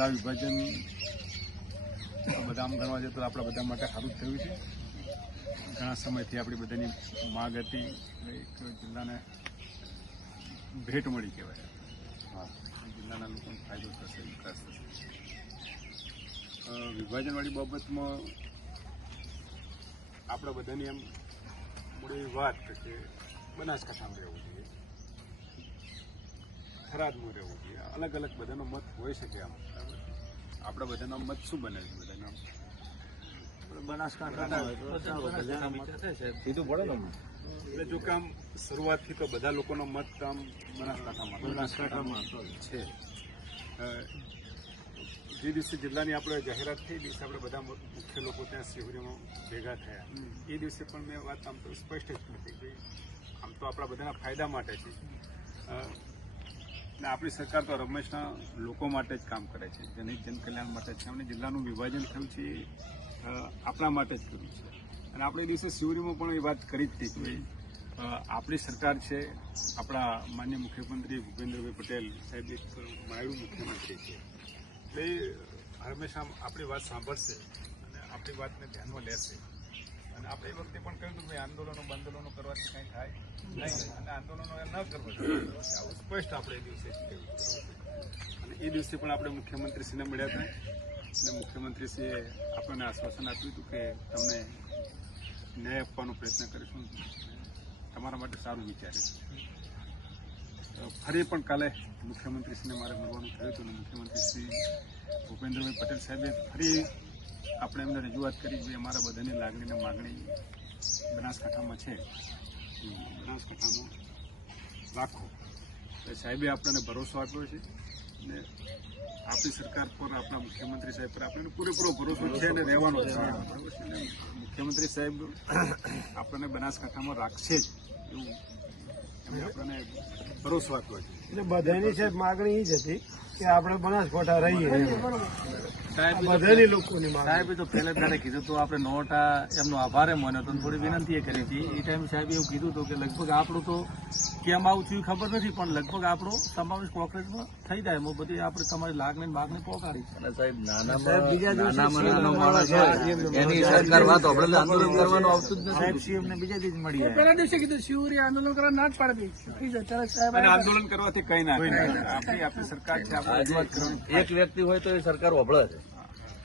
જિલ્લા વિભાજન બધા આમ ગણવા જઈએ તો આપણા બધા માટે સારું થયું છે. ઘણા સમયથી આપણી બધાની માગ હતી એક જિલ્લાને ભેટ મળી કહેવાય. જિલ્લાના લોકોને ફાયદો થશે વિકાસ થશે. વિભાજનવાળી બાબતમાં આપણે બધાની એમ મોડી વાત કે બનાસકાંઠામાં રહેવું જોઈએ. થરાદમાં રહેવું જોઈએ. અલગ અલગ બધાનો મત હોઈ શકે આમ. બરાબર? આપણે બધાના મત શું બને છે બધાના? એટલે જો કામ શરૂઆતથી તો બધા લોકોનો મત કામ બનાસકાંઠામાં. બનાસકાંઠામાં છે. જે દિવસે જિલ્લાની આપણે જાહેરાત થઈ દિવસે આપણે બધા મુખ્ય લોકો ત્યાં શિબિરમાં ભેગા થયા. એ દિવસે પણ મેં વાત આમ તો સ્પષ્ટ જ કરી કે આમ તો આપણા બધાના ફાયદા માટે છે. ને આપણી સરકાર તો હંમેશા લોકો માટે જ કામ કરે છે. જનહિત જનકલ્યાણ માટે છે અને જિલ્લાનું વિભાજન થયું છે આપણા માટે જ કર્યું છે. અને આપણે દિવસે શિવરીમાં પણ એ વાત કરી જ હતી કે આપણી સરકાર છે, આપણા માન્ય મુખ્યમંત્રી ભૂપેન્દ્રભાઈ પટેલ સાહેબ એક માયડું મુખ્યમંત્રી છે. એટલે હંમેશા આપણી વાત સાંભળશે અને આપણી વાતને ધ્યાનમાં લેશે. અને આપણે એ વખતે પણ કહ્યું હતું કે આંદોલનો બંદોલનો કરવાથી કંઈ થાય સ્પષ્ટ આપણે એ દિવસે અને એ દિવસે પણ આપણે મુખ્યમંત્રીશ્રીને મળ્યા હતા. અને મુખ્યમંત્રીશ્રીએ આપણને આશ્વાસન આપ્યું હતું કે તમને ન્યાય આપવાનો પ્રયત્ન કરીશું. તમારા માટે સારું વિચારીશું તો ફરી પણ કાલે મુખ્યમંત્રીશ્રીને મારે મળવાનું થયું હતું અને મુખ્યમંત્રીશ્રી ભૂપેન્દ્રભાઈ પટેલ સાહેબે ફરી આપણે એમને રજૂઆત કરી કે અમારા બધાની લાગણી અને માગણી બનાસકાંઠામાં છે. બનાસકાંઠામાં રાખો એ સાહેબે આપણને ભરોસો આપ્યો છે ને આપણી સરકાર પર, આપણા મુખ્યમંત્રી સાહેબ પર આપણને પૂરેપૂરો ભરોસો છે અને રહેવાનો છે. મુખ્યમંત્રી સાહેબ આપણને બનાસકાંઠામાં રાખશે જ એવું એમને આપણને ભરોસો આપ્યો છે. એટલે બધાની છે માગણી એ જ હતી કે આપણે બનાસકાંઠા રહીએ. સાહેબે તો પહેલે ત્યારે કીધું તો આપણે નોટા એમનો આભાર માન્યો હતો થોડી વિનંતી એ કરી હતી. એ ટાઈમ સાહેબ એવું કીધું હતું કે લગભગ આપણું તો કેમ આવું થયું ખબર નથી પણ લગભગ આપણો સમાવેશ કોંગ્રેસમાં થઈ જાય. એમાં બધી આપણે તમારી લાગણી ને બાગણી પહોંચાડી સાહેબ આંદોલન આવતું જ નથી. સાહેબ સીએમ ને બીજા દિવસ મળી જાય. પહેલા દિવસે કીધું શિવરી આંદોલન કરવા ના જ પાડી દીધી થઈ જાય ત્યારે સાહેબ અને આંદોલન કરવાથી કઈ ના આપણી આપણી સરકાર છે આપણે એક વ્યક્તિ હોય તો એ સરકાર ઓભળે છે.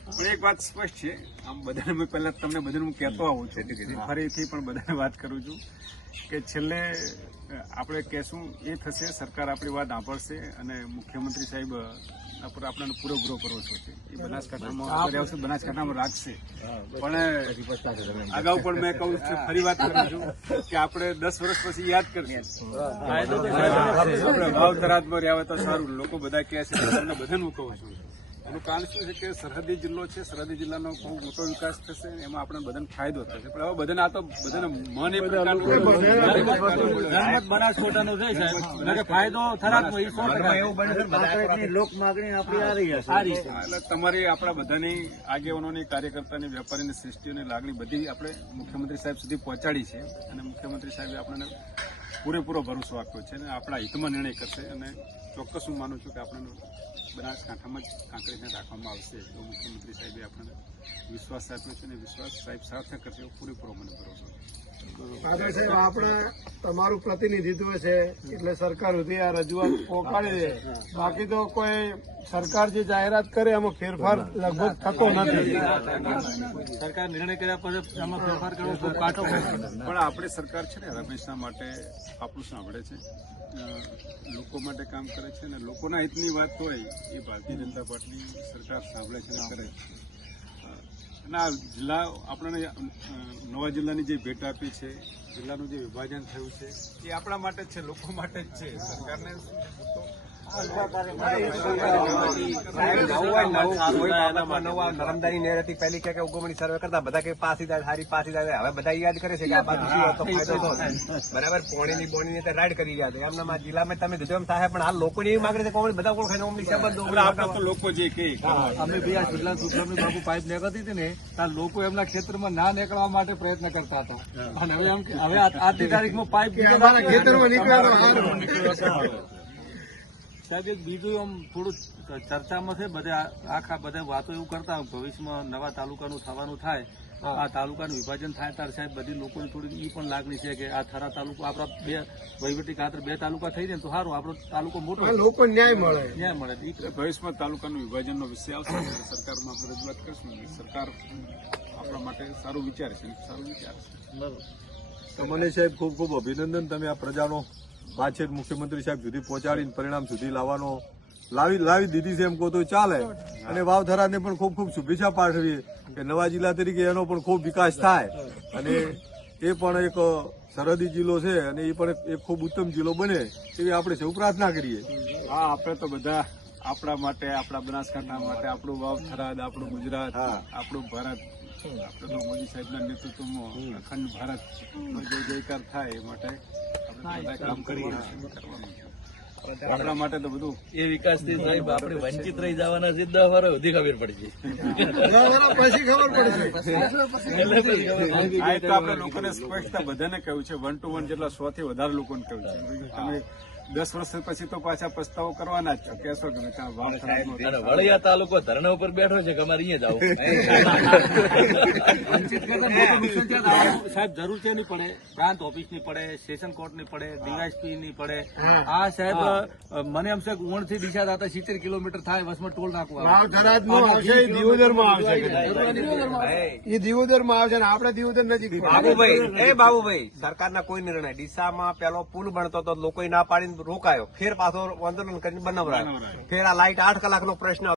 પણ એક વાત સ્પષ્ટ છે. આમ બધાને મેં પહેલા તમને બધાને હું કહેતો આવું છું. ફરીથી પણ બધાને વાત કરું છું કે છેલ્લે આપણે કહેશું એ થશે સરકાર આપણી વાત સાંભળશે અને મુખ્યમંત્રી સાહેબ પર આપણને પૂરેપૂરો છો છે એ બનાસકાંઠામાં આવશે બનાસકાંઠામાં રાખશે. પણ અગાઉ પણ મેં કહું છું ફરી વાત કરું છું કે આપણે દસ વર્ષ પછી યાદ કરીએ આપણે ભાવ તરાતમાં રહ્યા હોય તો સારું. લોકો બધા કહે છે તમને બધાને હું કહું છું. એનું કારણ શું છે કે સરહદી જિલ્લો છે સરહદી જિલ્લાનો બહુ મોટો વિકાસ થશે એમાં આપણે બધાને ફાયદો થશે પણ હવે બધાને આ તો બધાને મન એ બનાસકોટાનો છે સાહેબ ફાયદો સો લોક માગણી આપણી આ રહી આ એટલે તમારી આપણા બધાની આગેવાનોની કાર્યકર્તાની વેપારીની સૃષ્ટિઓની લાગણી બધી આપણે મુખ્યમંત્રી સાહેબ સુધી પહોંચાડી છે અને મુખ્યમંત્રી સાહેબે આપણને પૂરેપૂરો ભરોસો આપ્યો છે અને આપણા હિતમાં નિર્ણય કરશે અને ચોક્કસ હું માનું છું કે આપણને બનાસકાંઠામાં જ કાંકરીને રાખવામાં આવશે એવો મુખ્યમંત્રી સાહેબે આપણને વિશ્વાસ આપ્યો છે અને વિશ્વાસ સાહેબ સાર્થક કરશે એવો પૂરેપૂરો મને ભરોસો આપણે તમારું પ્રતિનિધિત્વ છે એટલે સરકાર સુધી આ રજૂઆત પહોંચાડી દે. બાકી તો કોઈ સરકાર જે જાહેરાત કરે એમાં ફેરફાર લગભગ થતો નથી. સરકાર નિર્ણય કર્યા પછી એમાં ફેરફાર કરવો ખૂબ કાચો પણ આપણે સરકાર છે ને રમેશના માટે આપણું સાંભળે છે. લોકો માટે કામ કરે છે અને લોકોના હિતની વાત હોય એ ભારતીય જનતા પાર્ટીની સરકાર સાંભળે છે અને કરે છે. અને આ જિલ્લા આપણને નવા જિલ્લાની જે ભેટ આપી છે, જિલ્લાનું જે વિભાજન થયું છે, એ આપણા માટે જ છે, લોકો માટે જ છે. સરકારને શું છે તો નર્મદાની નહેર હતી પહેલી કે ઉગમણી સર્વે કરતા બધા કે પાસી સારી પાસી હવે બધા યાદ કરે છે કે આ બાજુ શું હતો ફાયદો થયો. બરાબર? પોણીની બોણીની રાઈડ કરી ગયા છે. એમના જિલ્લામાં તમે દીધો એમ થાય પણ આ લોકોની એવી માંગણી છે કે બધા ઓળખાય ને ઓમણી સંબંધો એટલે તો લોકો જે કે. અમે બી આ જિલ્લા સુખરામની બાબુ પાઇપ નીકળતી હતી ને ત્યાં લોકો એમના ક્ષેત્રમાં ના નીકળવા માટે પ્રયત્ન કરતા હતા. અને હવે એમ હવે આજની તારીખમાં પાઇપ ખેતરમાં નીકળ્યા. સાહેબ એક બીજું આમ થોડું ચર્ચામાં છે બધા આખા બધા વાતો એવું કરતા ભવિષ્યમાં નવા તાલુકાનું થવાનું થાય આ તાલુકાનું વિભાજન થાય ત્યારે સાહેબ બધી લોકોની થોડી એ પણ લાગણી છે કે આ થરા તાલુકો આપણા બે વહીવટી ખાતર બે તાલુકા થઈ જાય તો સારું આપણો તાલુકો મોટો લોકો ન્યાય મળે. ન્યાય મળે ભવિષ્યમાં તાલુકાનું વિભાજનનો વિષય આવશે સરકારમાં આપણે રજૂઆત કરશું સરકાર આપણા માટે સારું વિચાર છે સારું વિચાર વિચારશે તમને સાહેબ ખૂબ ખૂબ અભિનંદન તમે આ પ્રજાનો વાતચીત મુખ્યમંત્રી સાહેબ સુધી પહોંચાડીને પરિણામ સુધી લાવવાનો લાવી લાવી દીધી છે એમ કહો તો ચાલે. અને વાવથરાને પણ ખૂબ ખૂબ શુભેચ્છા પાઠવીએ કે નવા જિલ્લા તરીકે એનો પણ ખૂબ વિકાસ થાય. અને એ પણ એક સરહદી જિલ્લો છે અને એ પણ એક- ખૂબ ઉત્તમ જિલ્લો બને એવી આપણે સૌ પ્રાર્થના કરીએ. હા આપણે તો બધા આપણા માટે આપણા બનાસકાંઠા માટે આપણું વાવથરાદ આપણું ગુજરાત આપણું ભારત. આપણે તો મોદી સાહેબના નેતૃત્વમાં અખંડ ભારત જયકાર થાય એ માટે કામ. આપણા માટે તો બધું એ વિકાસથી સાહેબ આપણે વંચિત રહી જવાના છે દસ વર્ષ સુધી ખબર પડશે પછી ખબર પડશે આ એક તો આપણે લોકોને સ્પષ્ટતા બધાને કહ્યું છે. વન ટુ વન જેટલા સો થી વધારે લોકોને કહ્યું છે તમે દસ વર્ષ પછી તો પાછા પસ્તાવો કરવાના જ છો કહેશો કે વળિયા તાલુકો ધરણા ઉપર બેઠો છે કે અમારે અહીંયા વંચિત કરતા મોટું નુકસાન છે આ સાહેબ જરૂર છે નહીં પડે. પ્રાંત ઓફિસની પડે સેશન કોર્ટની પડે ડીવાયસપી ની પડે. આ સાહેબ મને એમ છે ઉણથી દિશા દાતા સિત્તેર કિલોમીટર થાય વસમાં ટોલ નાખવું નું એ દિવોદરમાં આવશે એ દિવોદરમાં આવશે. ને આપણે દિવોદર નજીક. બાબુભાઈ એ બાબુભાઈ સરકારના કોઈ નિર્ણય ડીસામાં પેલો પુલ બનતો તો લોકો ના પાડીને રોકાયો. ફેર પાછો આંદોલન કરીને બનાવરાયો ફેર આ લાઈટ આઠ કલાકનો પ્રશ્ન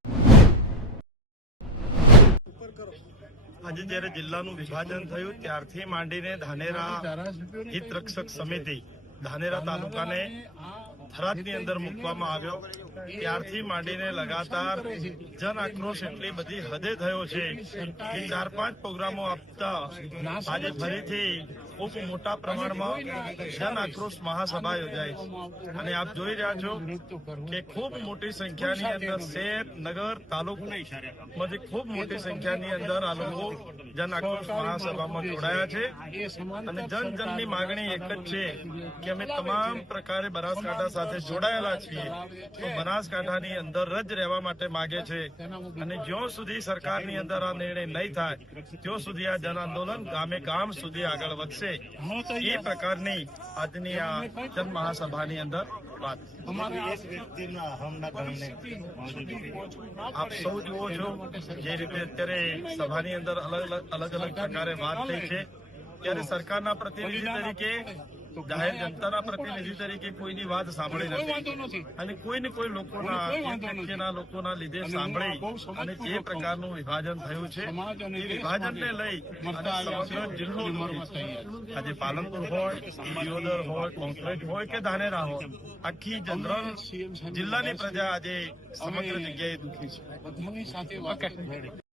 આજે જ્યારે જિલ્લાનું વિભાજન થયું ત્યારથી માંડીને ધાનેરા હિત રક્ષક સમિતિ ધાનેરા તાલુકાને થરાદની અંદર મૂકવામાં આવ્યો ત્યારથી માંડીને લગાતાર જન આક્રોશ એટલી બધી હદે થયો છે કે ચાર પાંચ પ્રોગ્રામો આપતા આજે ફરીથી ખૂબ મોટા પ્રમાણમાં જન આક્રોશ મહાસભા યોજાઈ છે. અને આપ જોઈ રહ્યા છો કે ખૂબ મોટી સંખ્યાની અંદર શહેર, નગર તાલુકામાંથી ખૂબ મોટી સંખ્યાની અંદર આ લોકો જન આક્રોશ મહાસભામાં જોડાયા છે. અને જન જનની માગણી એક જ છે કે અમે તમામ પ્રકારે બનાસકાંઠા સાથે જોડાયેલા છીએ. તો બનાસકાંઠાની અંદર જ રહેવા માટે માગે છે. અને જ્યાં સુધી સરકારની અંદર આ નિર્ણય નહીં થાય ત્યાં સુધી આ જન આંદોલન ગામે ગામ સુધી આગળ વધશે. એ પ્રકારની આજની આ જન મહાસભાની અંદર વાત. આપ સૌ જુઓ છો જે રીતે અત્યારે સભાની અંદર અલગ અલગ અલગ અલગ પ્રકારે વાત થઈ છે. ત્યારે સરકારના પ્રતિનિધિ તરીકે જાહેર જનતાના પ્રતિનિધિ તરીકે કોઈની વાત સાંભળી નથી. અને કોઈને કોઈ લોકોના લોકોના લીધે સાંભળી અને જે પ્રકારનું વિભાજન થયું છે એ વિભાજનને લઈ સમગ્ર જિલ્લો આજે પાલનપુર હોય દિયોદર હોય કોંકરેજ હોય કે ધાનેરા હોય આખી જનરલ જિલ્લાની પ્રજા આજે સમગ્ર જગ્યાએ દુઃખી છે.